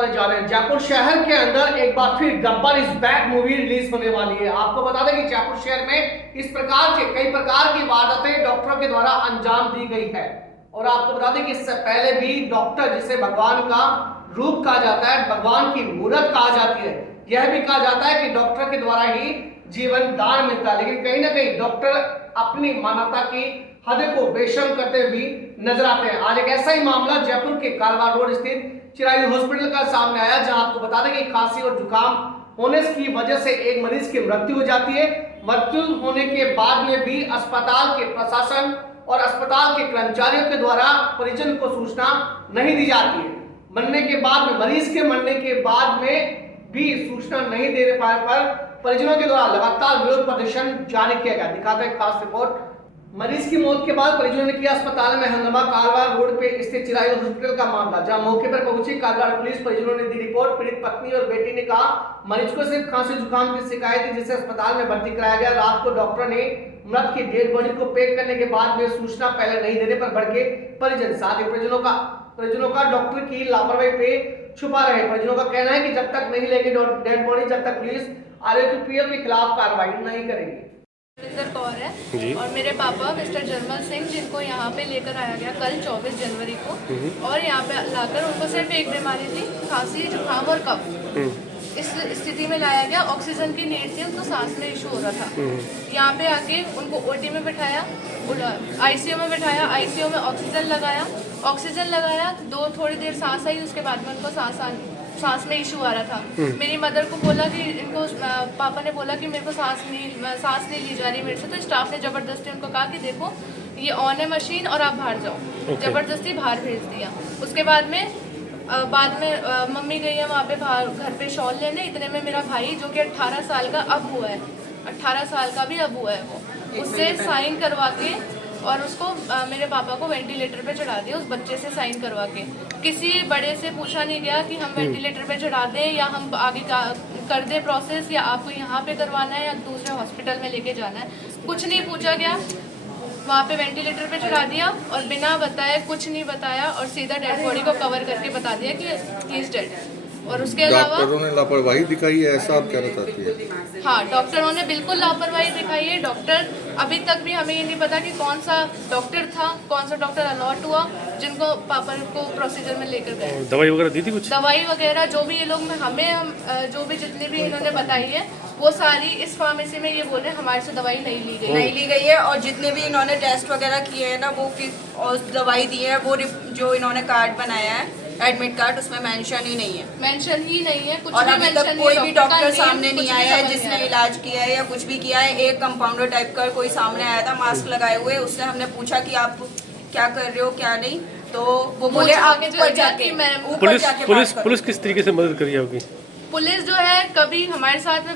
बताने जा रहे हैं। जयपुर शहर के अंदर एक बार फिर Gabbar is back movie release होने वाली है। आपको बता दें कि जयपुर शहर में इस प्रकार के कई प्रकार की वारदातें डॉक्टरों के द्वारा अंजाम दी गई है। और आपको बता दें कि इससे पहले भी डॉक्टर, जिसे भगवान का रूप कहा जाता है, भगवान की मूरत कहा जाती है, यह भी कहा जाता है कि डॉक्टर के द्वारा ही जीवन दान मिलता है। लेकिन कहीं ना कहीं डॉक्टर अपनी मानवता की हद को बेशर्म करते हुए नजर आते हैं। आज एक ऐसा ही मामला जयपुर के कारवार रोड स्थित चिरायु हॉस्पिटल का सामने आया, जहां आपको बता दें कि खांसी और जुकाम होने की वजह से एक मरीज की मृत्यु हो जाती है। मृत्यु होने के बाद में भी अस्पताल के प्रशासन और अस्पताल के कर्मचारियों के द्वारा परिजन को सूचना नहीं दी जाती है। मरने के बाद में, मरीज के मरने के बाद में भी सूचना नहीं दे पाने पर परिजनों के द्वारा लगातार विरोध प्रदर्शन जारी किया गया। दिखाते हैं खास रिपोर्ट। मरीज की मौत के बाद परिजनों ने किया अस्पताल में हंगामा। कारवार रोड पे स्थित चिरायु हॉस्पिटल का मामला, जहां मौके पर पहुंची कारवार पुलिस, परिजनों ने दी रिपोर्ट। पीड़ित पत्नी और बेटी ने कहा मरीज को सिर्फ खांसी जुकाम की शिकायत थी, जिसे अस्पताल में भर्ती कराया गया। रात को डॉक्टर ने मृत की डेड बॉडी को पैक करने के बाद में सूचना पहले नहीं देने पर भड़के परिजन। साथ ही परिजनों का डॉक्टर की लापरवाही पे छुपा रहे। परिजनों का कहना है कि जब तक नहीं लेंगे डेड बॉडी, जब तक पुलिस आरोपियों के खिलाफ कार्रवाई नहीं करेगी। कौर है और मेरे पापा मिस्टर जरमल सिंह, जिनको यहाँ पे लेकर आया गया कल 24 जनवरी को, और यहाँ पे लाकर उनको सिर्फ एक बीमारी थी, खांसी जुकाम और कफ। इस स्थिति में लाया गया, ऑक्सीजन की नीड थी, उनको सांस में इशू हो रहा था। यहाँ पे आके उनको ओटी में बिठाया, आईसीयू में बिठाया, आईसीयू में ऑक्सीजन लगाया, थोड़ी देर सांस आई, उसके बाद में उनको सांस में इशू आ रहा था। मेरी मदर को बोला कि इनको, पापा ने बोला कि मेरे को सांस नहीं ली जा रही मेरे से, तो स्टाफ ने ज़बरदस्ती उनको कहा कि देखो ये ऑन है मशीन और आप बाहर जाओ। ज़बरदस्ती बाहर भेज दिया। उसके बाद में मम्मी गई है वहाँ पे बाहर घर पे शॉल लेने। इतने में मेरा भाई, जो कि 18 साल का अब हुआ है, 18 साल का भी अब हुआ है, वो उससे साइन करवा के और उसको मेरे पापा को वेंटिलेटर पे चढ़ा दिया, उस बच्चे से साइन करवा के। किसी बड़े से पूछा नहीं गया कि हम वेंटिलेटर पे चढ़ा दें या हम आगे कर दें प्रोसेस, या आपको यहाँ पे करवाना है या दूसरे हॉस्पिटल में लेके जाना है, कुछ नहीं पूछा गया। वहाँ पे वेंटिलेटर पे चढ़ा दिया और बिना बताए, कुछ नहीं बताया, और सीधा डेड बॉडी को कवर करके बता दिया कि ही इज डेड। और उसके अलावा डॉक्टरों ने लापरवाही दिखाई है, ऐसा आप कहना चाहती है? हाँ, डॉक्टरों ने बिल्कुल लापरवाही दिखाई है। डॉक्टर, अभी तक भी हमें ये नहीं पता कि कौन सा डॉक्टर था, कौन सा डॉक्टर अलॉट हुआ जिनको पापा को प्रोसीजर में लेकर गए। दवाई वगैरह दी थी कुछ? दवाई वगैरह जो भी ये लोग जो भी जितनी भी इन्होंने बताई है, वो सारी इस फार्मेसी में ये बोले हमारे से दवाई नहीं ली गई है। और जितने भी इन्होंने टेस्ट वगैरह किए हैं ना, वो और दवाई दी है, वो जो इन्होंने कार्ड बनाया है, एडमिट कार्ड, उसमें मेंशन ही नहीं है, कुछ और अभी तक कोई भी डॉक्टर सामने नहीं आया है जिसने इलाज किया है या कुछ भी किया है। एक कंपाउंडर टाइप का कोई सामने आया था मास्क लगाए हुए, उससे हमने पूछा कि आप क्या कर रहे हो क्या नहीं, तो वो बोले आप ऊपर जाके पुलिस किस तरीके से मदद करी होगी? पुलिस जो है कभी हमारे साथ में